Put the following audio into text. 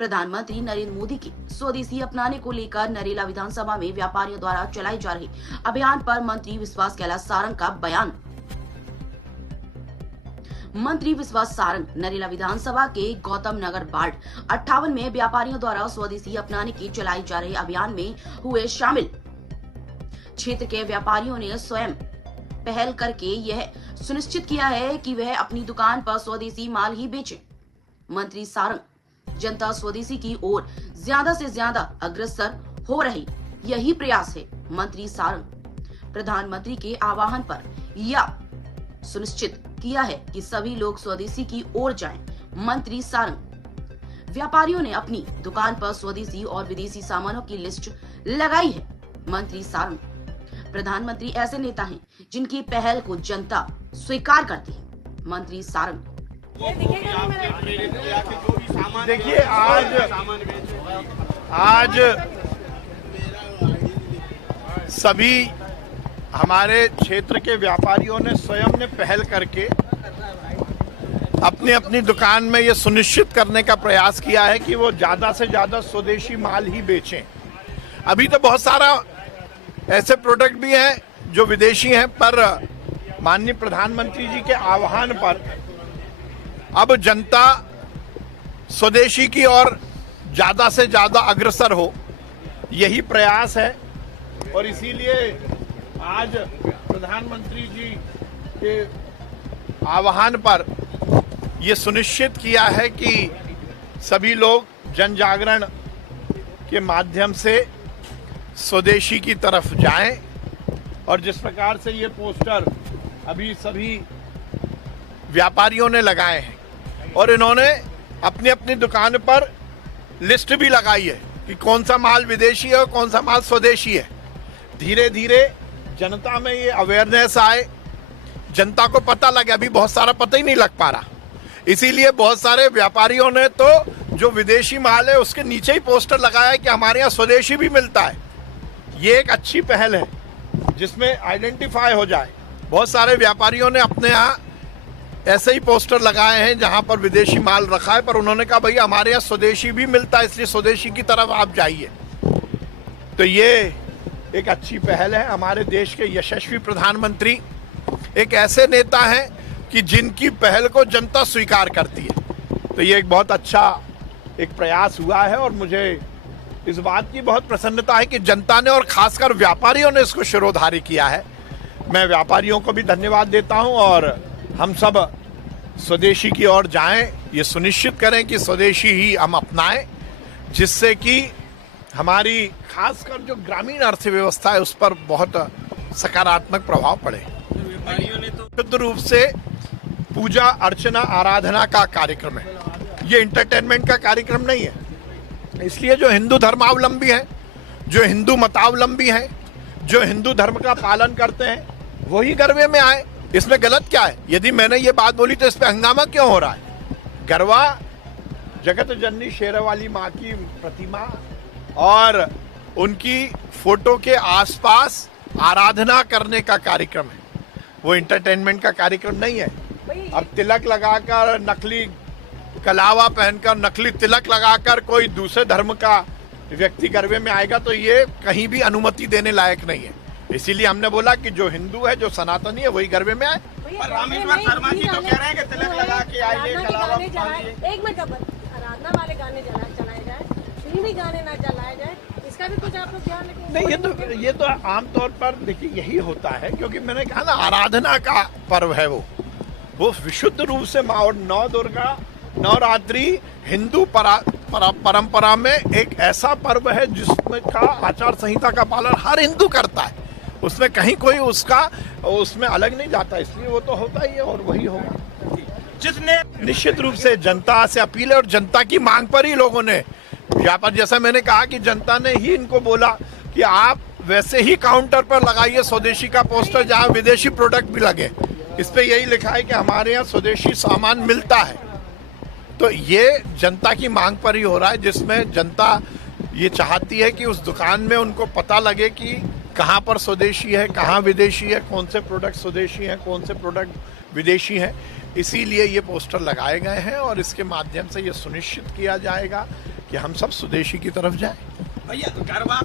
प्रधानमंत्री नरेंद्र मोदी की स्वदेशी अपनाने को लेकर नरेला विधानसभा में व्यापारियों द्वारा चलाई जा रही अभियान पर मंत्री विश्वास कैलाश सारंग का बयान। मंत्री विश्वास सारंग नरेला विधानसभा के गौतम नगर वार्ड 58 में व्यापारियों द्वारा स्वदेशी अपनाने की चलाई जा रही अभियान में हुए शामिल। क्षेत्र के व्यापारियों ने स्वयं पहल करके यह सुनिश्चित किया है कि वह अपनी दुकान पर स्वदेशी माल ही बेचें। मंत्री सारंग जनता स्वदेशी की ओर ज्यादा से ज्यादा अग्रसर हो रही, यही प्रयास है। मंत्री सारंग प्रधानमंत्री के आह्वान पर यह सुनिश्चित किया है कि सभी लोग स्वदेशी की ओर जाएं। मंत्री सारंग व्यापारियों ने अपनी दुकान पर स्वदेशी और विदेशी सामानों की लिस्ट लगाई है। मंत्री सारंग प्रधानमंत्री ऐसे नेता हैं जिनकी पहल को जनता स्वीकार करती है। मंत्री सारंग देखिए, आज सभी हमारे क्षेत्र के व्यापारियों ने स्वयं ने पहल करके अपनी अपनी दुकान में ये सुनिश्चित करने का प्रयास किया है कि वो ज़्यादा से ज़्यादा स्वदेशी माल ही बेचें। अभी तो बहुत सारा ऐसे प्रोडक्ट भी हैं जो विदेशी हैं, पर माननीय प्रधानमंत्री जी के आह्वान पर अब जनता स्वदेशी की ओर ज़्यादा से ज़्यादा अग्रसर हो, यही प्रयास है। और इसीलिए आज प्रधानमंत्री जी के आह्वान पर यह सुनिश्चित किया है कि सभी लोग जन जागरण के माध्यम से स्वदेशी की तरफ जाएं। और जिस प्रकार से ये पोस्टर अभी सभी व्यापारियों ने लगाए हैं और इन्होंने अपनी अपनी दुकान पर लिस्ट भी लगाई है कि कौन सा माल विदेशी है और कौन सा माल स्वदेशी है। धीरे धीरे जनता में ये अवेयरनेस आए, जनता को पता लगे। अभी बहुत सारा पता ही नहीं लग पा रहा, इसीलिए बहुत सारे व्यापारियों ने तो जो विदेशी माल है उसके नीचे ही पोस्टर लगाया है कि हमारे यहाँ स्वदेशी भी मिलता है। ये एक अच्छी पहल है जिसमें आइडेंटिफाई हो जाए। बहुत सारे व्यापारियों ने अपने यहाँ ऐसे ही पोस्टर लगाए हैं जहां पर विदेशी माल रखा है, पर उन्होंने कहा भैया हमारे यहाँ स्वदेशी भी मिलता है, इसलिए स्वदेशी की तरफ आप जाइए। तो ये एक अच्छी पहल है। हमारे देश के यशस्वी प्रधानमंत्री एक ऐसे नेता हैं कि जिनकी पहल को जनता स्वीकार करती है। तो ये एक बहुत अच्छा एक प्रयास हुआ है और मुझे इस बात की बहुत प्रसन्नता है कि जनता ने और खासकर व्यापारियों ने इसको शिरोधार्य किया है। मैं व्यापारियों को भी धन्यवाद देता हूं और हम सब स्वदेशी की ओर जाएं, ये सुनिश्चित करें कि स्वदेशी ही हम अपनाएं, जिससे कि हमारी खासकर जो ग्रामीण अर्थव्यवस्था है उस पर बहुत सकारात्मक प्रभाव पड़े। व्यापारियों ने तो शुद्ध रूप से पूजा अर्चना आराधना का कार्यक्रम है, ये इंटरटेनमेंट का कार्यक्रम नहीं है। इसलिए जो हिंदू धर्मावलंबी हैं, जो हिंदू मतावलंबी हैं, जो हिंदू धर्म का पालन करते हैं, वही गरबे में आए। इसमें गलत क्या है? यदि मैंने ये बात बोली तो इस पे हंगामा क्यों हो रहा है? गरबा जगत जननी शेरावाली माँ की प्रतिमा और उनकी फोटो के आसपास आराधना करने का कार्यक्रम है, वो इंटरटेनमेंट का कार्यक्रम नहीं है। अब तिलक लगाकर, नकली कलावा पहनकर, नकली तिलक लगाकर कोई दूसरे धर्म का व्यक्ति गरबे में आएगा तो ये कहीं भी अनुमति देने लायक नहीं है। इसीलिए हमने बोला कि जो हिंदू है, जो सनातनी है, वही गरबे में आए। पर रामेश्वर शर्मा जी तो कह रहे हैं कि तिलक लगा के आइए, कलावा बांधिए। एक मिनट, आराधना वाले गाने चलाए जाए, फिल्मी गाने ना चलाए जाए, इसका भी कुछ आप लोग ध्यान रखें। नहीं, ये तो आमतौर पर देखिए यही होता है, क्योंकि मैंने कहा ना आराधना का पर्व है वो विशुद्ध रूप से माँ और नौ दुर्गा नवरात्रि हिंदू परंपरा में एक ऐसा पर्व है जिसमें का आचार संहिता का पालन हर हिंदू करता है। उसमें कहीं कोई उसमें अलग नहीं जाता, इसलिए वो तो होता ही है और वही होगा। जिसने निश्चित रूप से जनता से अपील है और जनता की मांग पर ही लोगों ने व्यापार, जैसा मैंने कहा कि जनता ने ही इनको बोला कि आप वैसे ही काउंटर पर लगाइए स्वदेशी का पोस्टर जहां विदेशी प्रोडक्ट भी लगे। इस पे यही लिखा है कि हमारे यहाँ स्वदेशी सामान मिलता है। तो ये जनता की मांग पर ही हो रहा है, जिसमें जनता ये चाहती है कि उस दुकान में उनको पता लगे कि कहाँ पर स्वदेशी है, कहाँ विदेशी है, कौन से प्रोडक्ट स्वदेशी हैं, कौन से प्रोडक्ट विदेशी हैं। इसीलिए ये पोस्टर लगाए गए हैं और इसके माध्यम से ये सुनिश्चित किया जाएगा कि हम सब स्वदेशी की तरफ जाएं। भैया गरबा